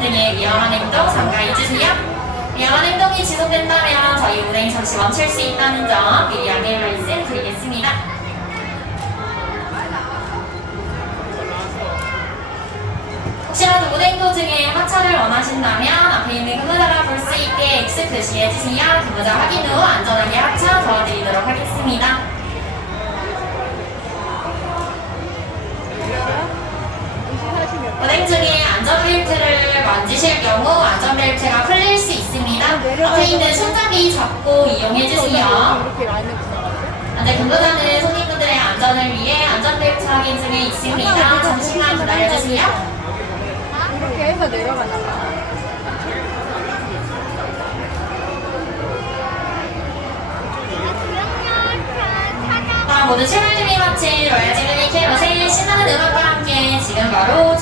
등의 위험한 행동 삼가해주세요. 위험한 행동이 지속된다면 저희 운행 잠시 멈출 수 있다는 점 미리 양해 말씀드리겠습니다. 혹시라도 운행 도중에 하차를 원하신다면 앞에 있는 근무자가 볼 수 있게 X 표시해주세요. 근무자 확인 후 안전하게 하차 도와드리도록 하겠습니다. 운행 중에 안전 벨트를 만지실 경우 안전벨트가 풀릴 수 있습니다. 앞에 있는 손잡이 잡고 이용해주세요. 라인을 지나갔어요? 현재 근무자는 손님분들의 안전을 위해 안전벨트 확인 중에 있습니다. 잠시만 기다려주세요. 이렇게 해서 내려가나 봐. 자, 모두 출발 준비 마친 로얄 지그니 캐럿의 신나는 음악과 함께 지금 바로